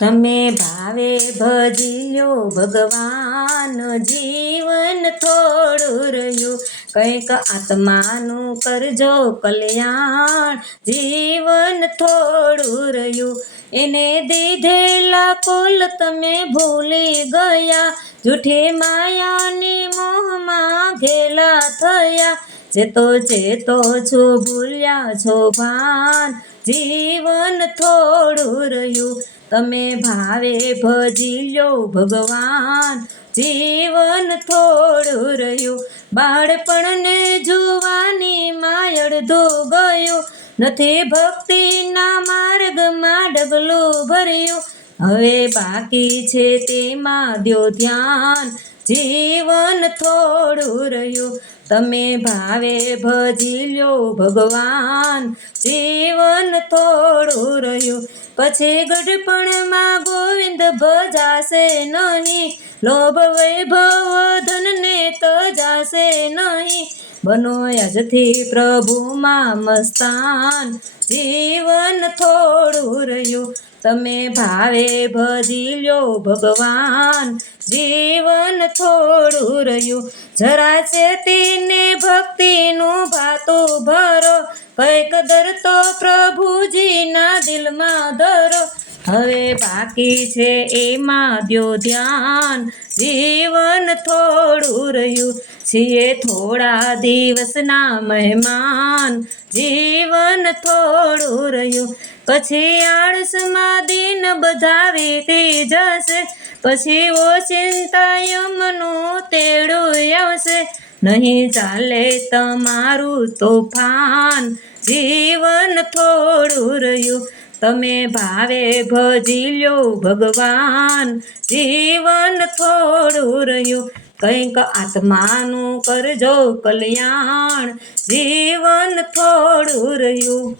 તમે ભાવે ભજી લ્યો ભગવાન, જીવન થોડું રહ્યું, કંઈક આત્માનું કરજો કલ્યાણ, જીવન થોડું રહ્યું. એને દીધેલા કુલ તમે ભૂલી ગયા, જૂઠી માયાની મોહમાં ઘેલા થયા. ચેતો છો ભૂલ્યા છો ભાન, જીવન થોડું રહ્યું. તમે ભાવે ભજી લ્યો ભગવાન, જીવન થોડું રહ્યું. બાળપણને જુવાનીમાં અડધું ગયું, નથી ભક્તિના માર્ગમાં ડગલું ભર્યું. હવે બાકી છે તેમાં દ્યો ધ્યાન, જીવન થોડું રહ્યું. તમે ભાવે ભજી લ્યો ભગવાન, જીવન થોડું રહ્યું. પછી ગઢપણમાં ગોવિંદ ભજાશે નહીં, લોભ વૈભવ ધનને તજાશે નહીં. બનો આજથી પ્રભુમાં મસ્તાન, જીવન થોડું રહ્યું. તમે ભાવે ભજી લ્યો ભગવાન, જીવન થોડું રહ્યું. જરા ચેતીને ભક્તિનું ભાતું ભરો, કંઈક દર તો પ્રભુજીના દિલમાં ધરો. હવે બાકી છે એમાં દ્યો ધ્યાન, જીવન થોડું રહ્યું. છીએ થોડા દિવસના મહેમાન, જીવન થોડું રહ્યું. પછી આળસમાં દિન બધા વીતી જશે, પછી ઓચિંતા યમનું તેડું આવશે. નહીં ચાલે તમારું તોફાન, જીવન થોડું રહ્યું. તમે ભાવે ભજી લ્યો ભગવાન, જીવન થોડું રહ્યું. કંઈક આત્માનું કરજો કલ્યાણ, જીવન થોડું રહ્યું.